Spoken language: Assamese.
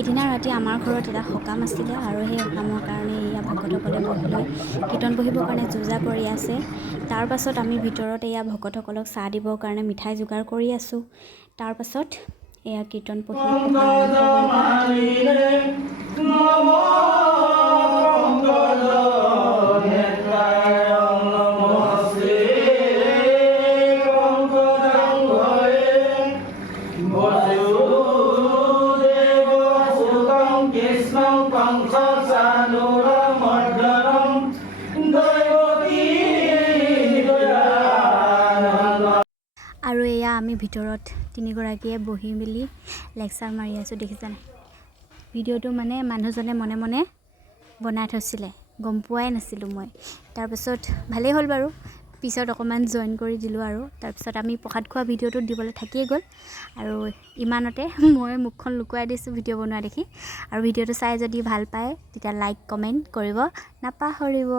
এদিনা ৰাতি আমাৰ ঘৰত এটা সকাম আছিলে আৰু সেই সকামৰ কাৰণে এয়া ভকতসকলে বহি লৈ কীৰ্তন পঢ়িবৰ কাৰণে যোজা কৰি আছে। তাৰ পাছত আমি ভিতৰত এয়া ভকতসকলক চাহ দিবৰ কাৰণে মিঠাই যোগাৰ কৰি আছোঁ। তাৰ পাছত এয়া কীৰ্তন পঢ়ি আৰু এয়া আমি ভিতৰত তিনিগৰাকীয়ে বহি মেলি লেকচাৰ মাৰি আছোঁ। দেখিছানে ভিডিঅ'টো মানে মানুহজনে মনে মনে বনাই থৈছিলে, গম পোৱাই নাছিলোঁ মই। তাৰপিছত ভালেই হ'ল বাৰু, পিছত অকণমান জইন কৰি দিলোঁ আৰু তাৰপিছত আমি প্ৰসাদ খোৱা ভিডিঅ'টো দিবলৈ থাকিয়ে গ'ল আৰু ইমানতে মই মুখখন লুকুৱাই দিছোঁ ভিডিঅ' বনোৱা দেখি। আৰু ভিডিঅ'টো চাই যদি ভাল পায় তেতিয়া লাইক কমেণ্ট কৰিব নাপাহৰিব।